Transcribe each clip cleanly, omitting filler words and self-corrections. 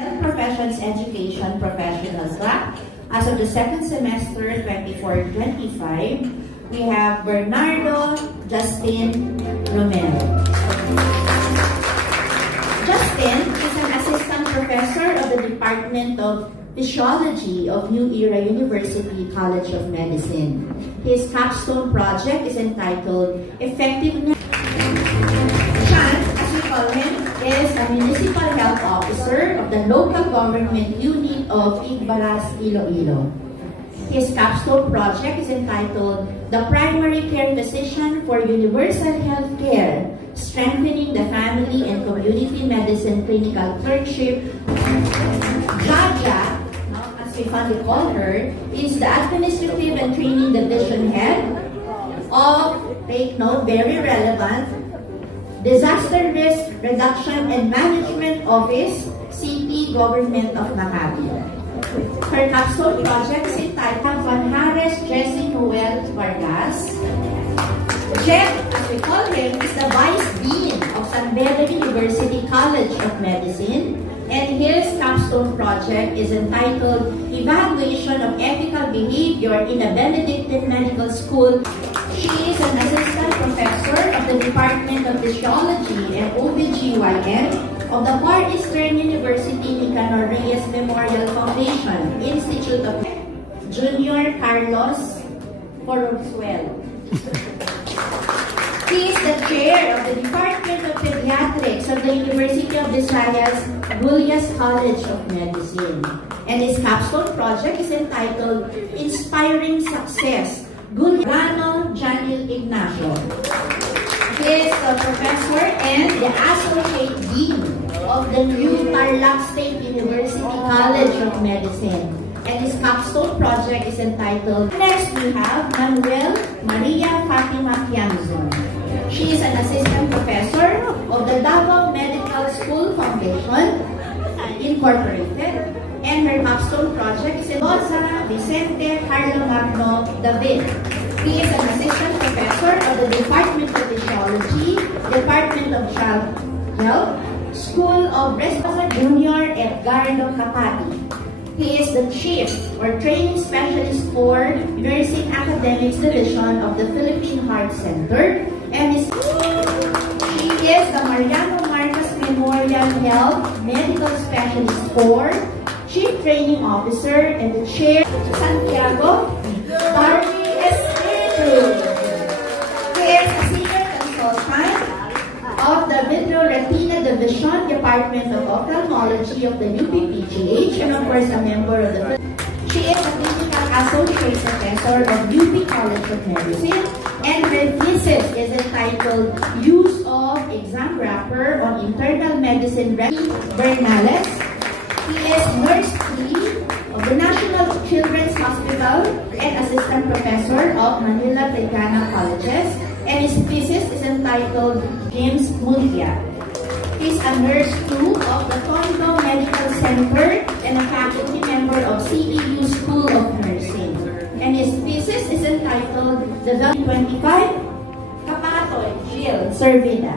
Health Professions Education Professional Track. As of the second semester 24-25, we have Bernardo Justin Romero. Justin is an assistant professor of the Department of Physiology of New Era University College of Medicine. His capstone project is entitled Effectiveness. Chan, as we call him, is a municipal health officer of the local government unit of Igbaras, Iloilo. His capstone project is entitled The Primary Care Physician for Universal Health Care, Strengthening the Family and Community Medicine Clinical Clerkship. Jaja, as we fondly call her, is the Administrative and Training Division Head of, take note, very relevant, Disaster Risk Reduction and Management Office, City Government of Makati. Her capstone project is entitled Vanhares Jesse Noel Vargas. Jeff, as we call him, is the Vice Dean of San Beda University College of Medicine, and his capstone project is entitled Evaluation of Ethical Behavior in a Benedictine Medical School. She is an assistant professor of the Department of Physiology and OBGYN of the Far Eastern University Nicanor Reyes Memorial Foundation, Institute of Junior Carlos Corozzuelo. He is the chair of the Department of Pediatrics of the University of Visayas Gulyas College of Medicine. And his capstone project is entitled Inspiring Success, Gulyano Janil Ignacio. He is a professor and the associate dean of the new Tarlac State University College of Medicine. And his capstone project is entitled. Next we have Manuel Maria Fatima Quianzon. She is an assistant professor of the Davao Medical School Foundation Incorporated, and her capstone project is Rosa Vicente Carlo Magno David. He is an assistant professor of the Department of Physiology, Department of Child Health, School of Respiratory Junior Edgardo Capati. He is the chief or training specialist for Nursing Academics Division of the Philippine Heart Center, and she is the Mariano Marcos Memorial Health Medical Specialist for Chief Training Officer and the Chair Santiago Darby Estero. He is a senior consultant of the Vitro-Retina Division, Department of Ophthalmology of the UP-PGH, and of course a member of the. She is a clinical associate professor of UP College of Medicine, and her thesis is entitled Use of Exam Wrapper on Internal Medicine. Bernales. He is Nurse 3 of the National Children's Hospital and Assistant Professor of Manila Trigana Colleges, and his thesis is entitled James Mulia. He is a Nurse 2 of the Tondo Medical Center and a faculty member of CEU School of Nursing. And his thesis is entitled The 25 Kapatoy Jill Servida.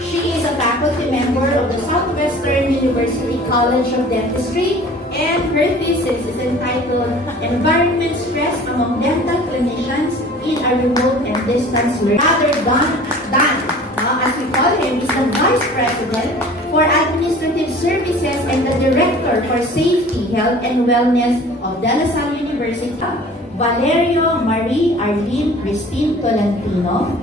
She is a faculty member of the Southwestern University College of Dentistry, and her thesis is entitled Environment Stress Among Dental Clinicians in a Remote and Distance Learning. Father Dan, as we call him, is the Vice President for Administrative Services and the Director for Safety, Health, and Wellness of De La Salle University. Valerio Marie Arlene Christine Tolentino.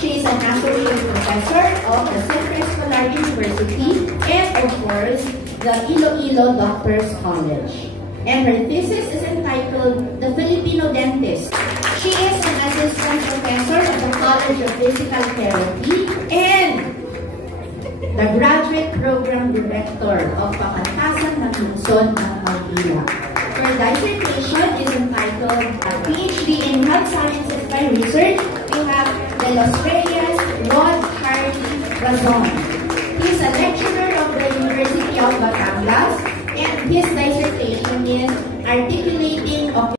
She is an associate professor of the Centro Escolar University and, of course, the Iloilo Doctors College. And her thesis is entitled The Filipino Dentist. She is an assistant professor of the College of Physical Therapy and the graduate program director of Pakantasan ng Lungsod ng Maynila. Her dissertation is entitled A PhD in Health Sciences